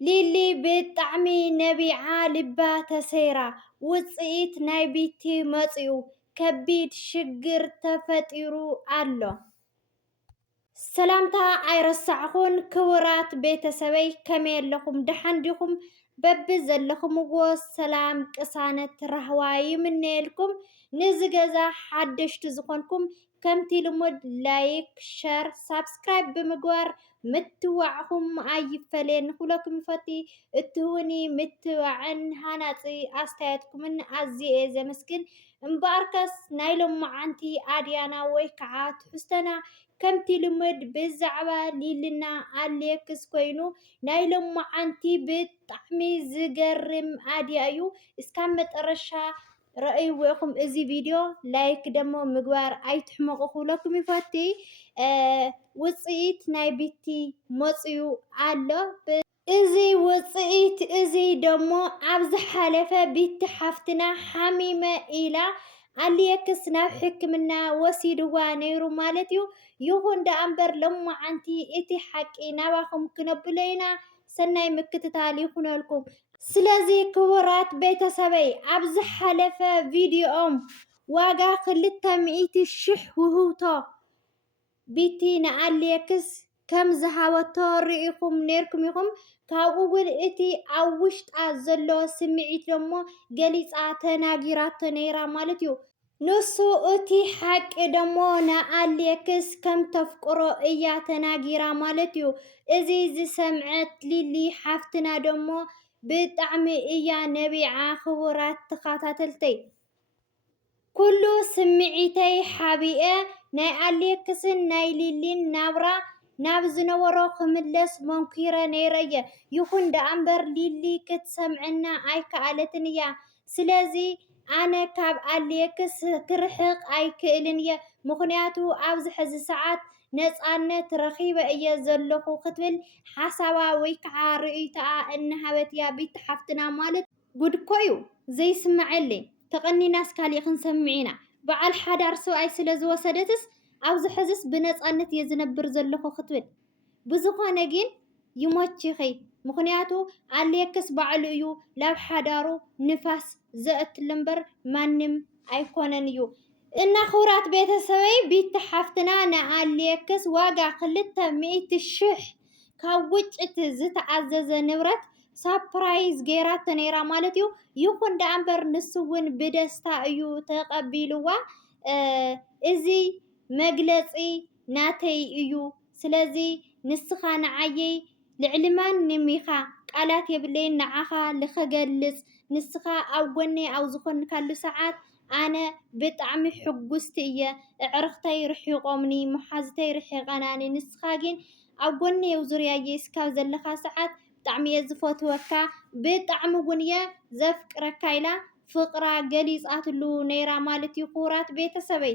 ሊሊ ብጣዕሚ ነቢዓ ልባ ተሰይራ ውፅኢት ናይ ቢቲ መፂኡ ከቢድ ሽግር ተፈጢሩ ኣሎ። ሰላምታ ኣይረሳዕኹን ክቡራት ቤተሰበይ ከመይ ኣለኹም ደሓን ዲኹም? በቢ ዘለኹምዎ ሰላም ቅሳነት ራህዋ ይምነየልኩም። ንዚ ገዛ ሓደሽቲ ዝኾንኩም ከምቲ ልሙድ ላይክ ሸር ሳብስክራይብ ብምግባር ምትዋዕኹም ኣይፈለየን ንኩለኩም ይፈቲ እትህውኒ ምትዋዕን ሃናፂ ኣስተያየትኩምን ኣዝየ ዘመስግን እምበኣርከስ ናይ ሎማዓንቲ ኣድያና ወይ ከዓ ትሕዝቶና ከምቲ ልሙድ ብዛዕባ ሊልና ኣሌክስ ኮይኑ ናይ ሎማዓንቲ ብጣዕሚ ዝገርም ኣድያ እዩ። እስካብ መጨረሻ ረእይዎ ኢኹም እዚ ቪድዮ ላይክ ደሞ ምግባር ኣይትሕመቑ ክብለኩም ይፈቲ። ውፅኢት ናይ ቢቲ መፂኡ ኣሎ። እዚ ውፅኢት እዚ ደሞ ኣብ ዝሓለፈ ቢቲ ሓፍትና ሓሚመ ኢላ ኣሌክስ ናብ ሕክምና ወሲድዋ ነይሩ ማለት እዩ። ይኹን ደኣ ሎማዓንቲ እቲ ሓቂ ናባኹም ክነብሎ ኢና። ሰናይ ምክትታል ይኹነልኩም። ስለዚ ክቡራት ቤተሰበይ ኣብ ዝሓለፈ ቪድዮኦም ዋጋ 200,000 ውህብቶ ቢቲ ንኣሌክስ ከም ዝሃበቶ ርኢኹም ነይርኩም ኢኹም። ካብኡ እውን እቲ ኣብ ውሽጣ ዘሎ ስምዒት ደሞ ገሊፃ ተናጊራቶ ነይራ ማለት እዩ። ንሱ እቲ ሓቂ ደሞ ንኣሌክስ ከም ተፍቅሮ እያ ተናጊራ ማለት እዩ። እዚ ዝሰምዐት ሊሊ ሓፍትና ደሞ ብጣዕሚ እያ ነቢዓ። ክቡራት ተኸታተልተይ ኩሉ ስምዒተይ ሓቢአ ናይ ኣሌክስን ናይ ሊሊን ናብራ ናብ ዝነበሮ ክምለስ ሞንኪረ ነይረ እየ። ይኹን ደኣ ሊሊ ክትሰምዐና ኣይከኣለትን እያ። ስለዚ ኣነ ካብ ኣሌክስ ክርሕቕ ኣይክእልን እየ። ምክንያቱ ኣብዚ ሕዚ ሰዓት ነፃነት ረኺበ እየ ዘለኹ ክትብል ሓሳባ ወይ ከዓ ርእይቶኣ እናሃበት እያ ቢቲ ሓፍትና ማለት ጉድኮ እዩ ዘይስማዓለይ ተቐኒናስ ካሊእ ክንሰምዕ ኢና። በዓል ሓዳር ሰብኣይ ስለ ዝወሰደትስ ኣብዚ ሕዝስ ብነፃነት እየ ዝነብር ዘለኹ ክትብል ብዝኾነ ግን ይሞችኺ። ምክንያቱ ኣሌክስ ባዕሉ እዩ ናብ ሓዳሩ ንፋስ ዘእትሎ እምበር ማንም ኣይኮነን እዩ። እና ክቡራት ቤተሰበይ ቢቲ ሓፍትና ንኣሌክስ ዋጋ 200,000 ካብ ውጭት ዝተኣዘዘ ንብረት ሳፕራይዝ ገይራቶ ነይራ ማለት እዩ። ይኹን ደኣ ንሱ እውን ብደስታ እዩ ተቐቢልዋ። እዚ መግለፂ ናተይ እዩ። ስለዚ ንስኻ ንዓየይ ልዕልማን ኒሚኻ ቃላት የብለይን ንዓኻ ልኽገልፅ። ንስኻ ኣብ ጎነይ ኣብ ዝኾንካሉ ሰዓት ኣነ ብጣዕሚ ሕጉስቲ እየ። ኣዕርኽተይ ርሒቖምኒ መሓዝተይ ርሒቐናኒ። ንስኻ ግን ኣብ ጎነይ ኣብ ዙርያየ እስካብ ዘለኻ ሰዓት ብጣዕሚ እየ ዝፈትወካ ብጣዕሚ እውን እየ ዘፍቅረካ ኢላ ፍቕራ ገሊፃትሉ ነይራ ማለት እዩ። ክቡራት ቤተሰበይ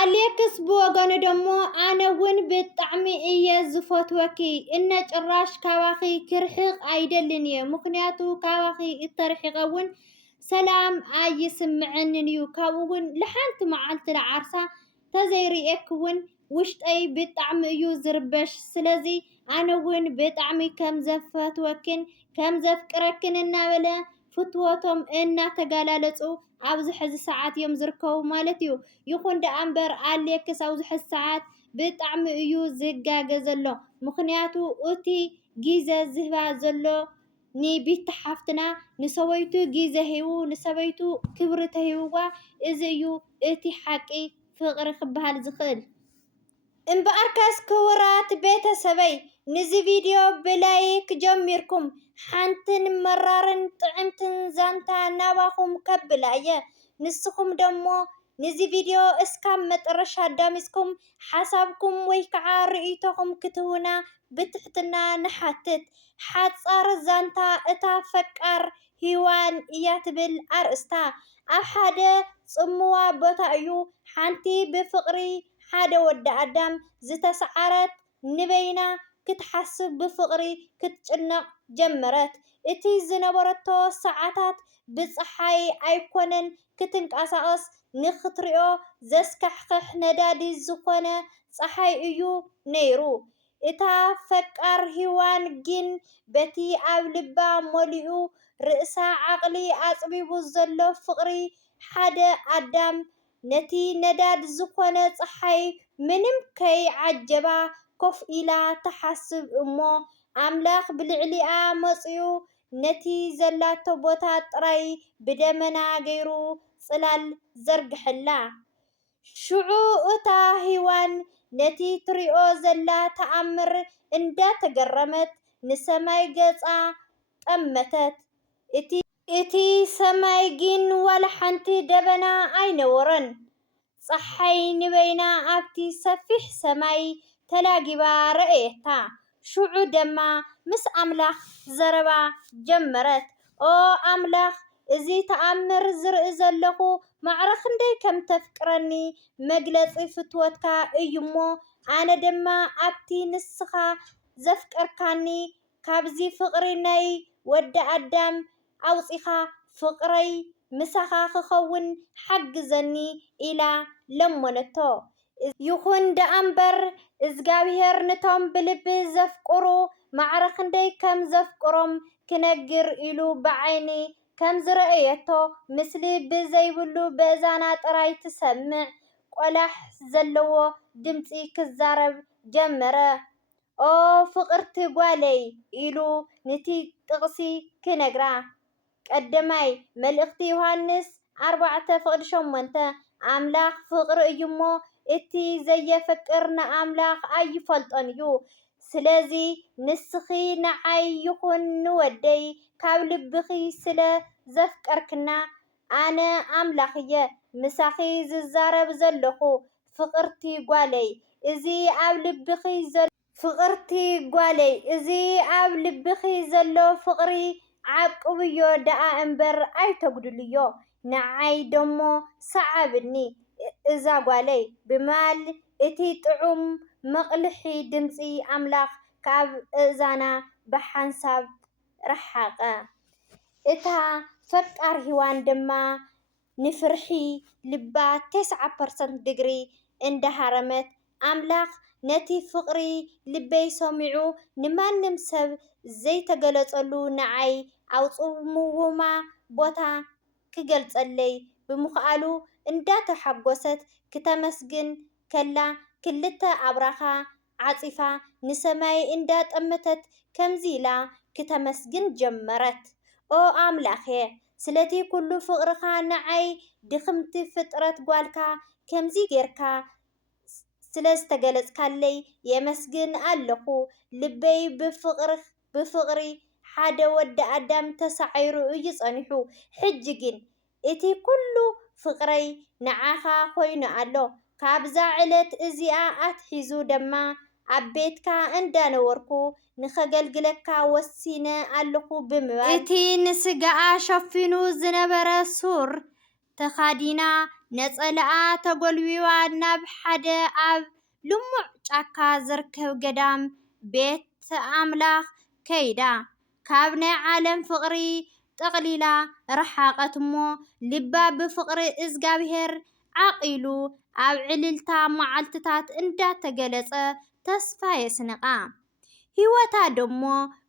ኣሌክስ ብወገኑ ደሞ ኣነ እውን ብጣዕሚ እየ ዝፈትወኪ እነ ጭራሽ ካባኺ ክርሕቕ ኣይደልን እየ። ምክንያቱ ካባኺ እተርሒቐ እውን ሰላም ኣይስምዐንን እዩ። ካብኡ እውን ለሓንቲ መዓልቲ ለዓርሳ ተዘይርኤክ እውን ውሽጠይ ብጣዕሚ እዩ ዝርበሽ። ስለዚ ኣነ እውን ብጣዕሚ ከም ዘፈትወክን ከም ዘፍቅረክን እናበለ ፍትወቶም እናተጋላለፁ ኣብዚ ሕዚ ሰዓት እዮም ዝርከቡ ማለት እዩ። ይኹን ደኣ ኣሌክስ ኣብዚ ሕዚ ሰዓት ብጣዕሚ እዩ ዝጋገ ዘሎ። ምክንያቱ እቲ ግዜ ዝህባ ዘሎ ንቢቲ ሓፍትና ንሰበይቱ ግዜ ሂቡ ንሰበይቱ ክብሪ ተሂብዋ። እዚ እዩ እቲ ሓቂ ፍቕሪ ክበሃል ዝኽእል። እምበኣርከስ ክቡራት ቤተሰበይ ንዚ ቪድዮ ብላይክ ጀሚርኩም ሓንትን መራርን ጥዕምትን ዛንታ ናባኹም ከብላ እየ። ንስኹም ደሞ ንዚ ቪድዮ እስካብ መጨረሻ ኣዳሚፅኩም ሓሳብኩም ወይ ከዓ ርእይቶኹም ክትህቡና ብትሕትና ንሓትት። ሓፃር ዛንታ እታ ፈቃር ሂዋን እያ ትብል ኣርእስታ። ኣብ ሓደ ጽምዋ ቦታ እዩ ሓንቲ ብፍቕሪ ሓደ ወዲ ኣዳም ዝተሰዓረት ንበይና ክትሓስብ ብፍቕሪ ክትጭነቕ ጀመረት። እቲ ዝነበረቶ ሰዓታት ብፀሓይ ኣይኮነን ክትንቀሳቐስ ንኽትሪኦ ዘስካሕክሕ ነዳዲ ዝኾነ ፀሓይ እዩ ነይሩ። እታ ፈቃር ሂዋን ግን በቲ ኣብ ልባ ሞሊኡ ርእሳ ዓቕሊ ኣጽቢቡ ዘሎ ፍቕሪ ሓደ ኣዳም ነቲ ነዳድ ዝኾነ ፀሓይ ምንም ከይዓጀባ ኮፍ ኢላ ተሓስብ እሞ ኣምላኽ ብልዕሊኣ መፂኡ ነቲ ዘላቶ ቦታ ጥራይ ብደመና ገይሩ ጽላል ዘርግሐላ። ሽዑ እታ ሂዋን ነቲ ትሪኦ ዘላ ተኣምር እንዳተገረመት ንሰማይ ገጻ ጠመተት። እቲ ሰማይ ግን ዋላ ሓንቲ ደበና ኣይነበሮን። ፀሓይ ንበይና ኣብቲ ሰፊሕ ሰማይ ተላጊባ ረአየታ። ሽዑ ደማ ምስ ኣምላኽ ዘረባ ጀመረት። ኦ ኣምላኽ እዚ ተኣምር ዝርኢ ዘለኹ ማዕረ ክንደይ ከም ተፍቅረኒ መግለፂ ፍትወትካ እዩ እሞ ኣነ ድማ ኣብቲ ንስኻ ዘፍቀርካኒ ካብዚ ፍቕሪ ናይ ወዲ ኣዳም ኣውፂኻ ፍቕረይ ምሳኻ ክኸውን ሓግዘኒ ኢላ ለመነቶ። ይኹን ደኣምበር እግዚኣብሔር ነቶም ብልቢ ዘፍቅሩ ማዕረ ክንደይ ከም ዘፍቅሮም ክነግር ኢሉ ብዓይኒ ከም ዝረአየቶ ምስሊ ብዘይብሉ ብእዛና ጥራይ ትሰምዕ ቆላሕ ዘለዎ ድምፂ ክዛረብ ጀመረ። ኦ ፍቕርቲ ጓለይ ኢሉ ነቲ ጥቕሲ ክነግራ። ቀዳማይ መልእኽቲ ዮሃንስ 4:8 ኣምላኽ ፍቕሪ እዩ እሞ እቲ ዘየፍቅር ንኣምላኽ ኣይፈልጦን እዩ። ስለዚ ንስኺ ንዓይ ይኹን ንወደይ ካብ ልብኺ ስለ ዘፍቀርክና ኣነ ኣምላኽ እየ ምሳኺ ዝዛረብ ዘለኹ። ፍቕርቲ ጓለይ እዚ ኣብ ልብኺ ዘሎ ፍቕሪ ዓቅብዮ ደኣ እምበር ኣይተጉድልዮ። ንዓይ ደሞ ሰዓብኒ እዛ ጓለይ ብማል እቲ ጥዑም መቕልሒ ድምፂ ኣምላኽ ካብ እዛና ብሓንሳብ ረሓቐ። እታ ፈቃር ሂዋን ድማ ንፍርሒ ልባ 90% ዲግሪ እንዳሃረመት ኣምላኽ ነቲ ፍቕሪ ልበይ ሰሚዑ ንማንም ሰብ ዘይተገለጸሉ ንዓይ ኣብ ጽሙውማ ቦታ ክገልጸለይ ብምኽኣሉ እንዳተሓጐሰት ክተመስግን ከላ ክልተ ኣብራኻ ዓፂፋ ንሰማይ እንዳጠመተት ከምዚ ኢላ ክተመስግን ጀመረት። ኦ ኣምላኽ ስለቲ ኩሉ ፍቕርኻ ንዓይ ድኽምቲ ፍጥረት ጓልካ ከምዚ ጌርካ ስለዝተገለጽካለይ የመስግን ኣለኹ። ልበይ ብፍቕሪ ሓደ ወዲ ኣዳም ተሳዒሩ እዩ ጸኒሑ። ሕጂ ግን እቲ ኩሉ ፍቕረይ ንዓኻ ኮይኑ ኣሎ። ካብዛ ዕለት እዚኣ ኣትሒዙ ድማ ኣብ ቤትካ እንዳነበርኩ ንኸገልግለካ ወሲነ ኣለኹ ብምባል እቲ ንስጋኣ ሸፊኑ ዝነበረ ሱር ተኻዲና ነፀላኣ ተጎልቢባ ናብ ሓደ ኣብ ልሙዕ ጫካ ዝርከብ ገዳም ቤተ ኣምላኽ ከይዳ ካብ ናይ ዓለም ፍቕሪ ጠቕሊላ ረሓቐት እሞ ልባ ብፍቕሪ እግዚኣብሔር ዓቂሉ ኣብ ዕልልታ መዓልትታት እንዳተገለጸ ተስፋ የስንቓ። ህይወታ ደሞ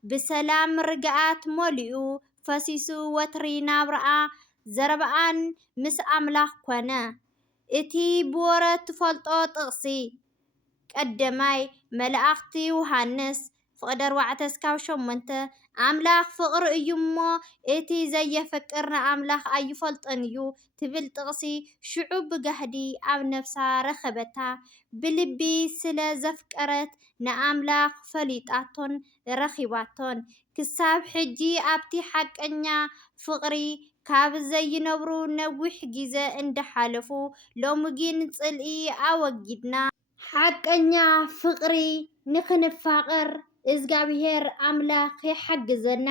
ብሰላም ርግኣት መሊኡ ፈሲሱ ወትሪ ናብርኣ ዘረባኣን ምስ ኣምላኽ ኮነ። እቲ ብወረት ትፈልጦ ጥቕሲ ቀዳማይ መልእኽቲ ዮሃንስ 4:8 ኣምላኽ ፍቕሪ እዩ እሞ እቲ ዘየፍቅር ንኣምላኽ ኣይፈልጦን እዩ ትብል ጥቕሲ ሽዑ ብጋህዲ ኣብ ነፍሳ ረኸበታ። ብልቢ ስለ ዘፍቀረት ንኣምላኽ ፈሊጣቶን ረኺባቶን ክሳብ ሕጂ ኣብቲ ሓቀኛ ፍቕሪ ካብ ዘይነብሩ ነዊሕ ግዜ እንዳሓለፉ ሎሚ ግን ጽልኢ ኣወጊድና ሓቀኛ ፍቕሪ ንኽንፋቐር እግዚኣብሔር ኣምላኽ ይሓግዘና።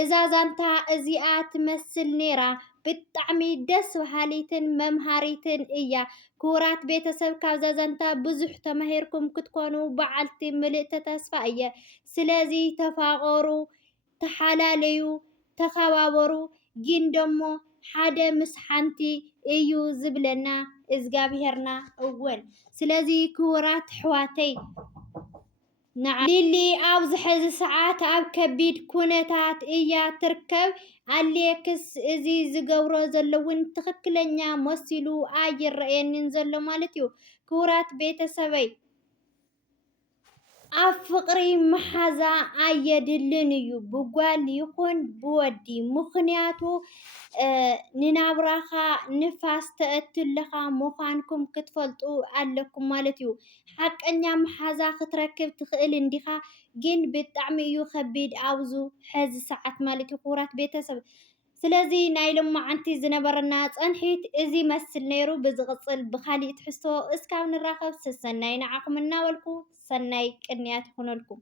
እዛ ዛንታ እዚኣ ትመስል ነይራ ብጣዕሚ ደስ በሃሊትን መምሃሪትን እያ። ክቡራት ቤተሰብ ካብዛ ዛንታ ብዙሕ ተማሂርኩም ክትኮኑ በዓልቲ ምልእተ ተስፋ እየ። ስለዚ ተፋቐሩ፣ ተሓላለዩ፣ ተኸባበሩ ግን ደሞ ሓደ ምስ ሓንቲ እዩ ዝብለና እግዚኣብሔርና እውን። ስለዚ ክቡራት ኣሕዋተይ ሊሊ ኣብዚ ሕዚ ሰዓት ኣብ ከቢድ ኩነታት እያ ትርከብ። ኣሌክስ እዚ ዝገብሮ ዘሎ እውን ትክክለኛ መሲሉ ኣይረአየንን ዘሎ ማለት እዩ። ክቡራት ቤተሰበይ ኣብ ፍቅሪ መሓዛ ኣየድልን እዩ ብጓል ይኹን ብወዲ ምክንያቱ ንናብራኻ ንፋስ ተእትለኻ ምዃንኩም ክትፈልጡ ኣለኩም ማለት እዩ። ሓቀኛ መሓዛ ክትረክብ ትኽእል እንዲኻ ግን ብጣዕሚ እዩ ከቢድ ኣብዚ ሕዚ ሰዓት ማለት እዩ ክቡራት ቤተሰብ። ስለዚ ናይ ሎማዓንቲ ዝነበረና ፀንሒት እዚ መስል ነይሩ። ብዝቕፅል ብካሊእ ትሕዝቶ እስካብ ንራኸብ ሰናይ ንዓኹም እናበልኩ ሰናይ ቅንያት ይኹነልኩም።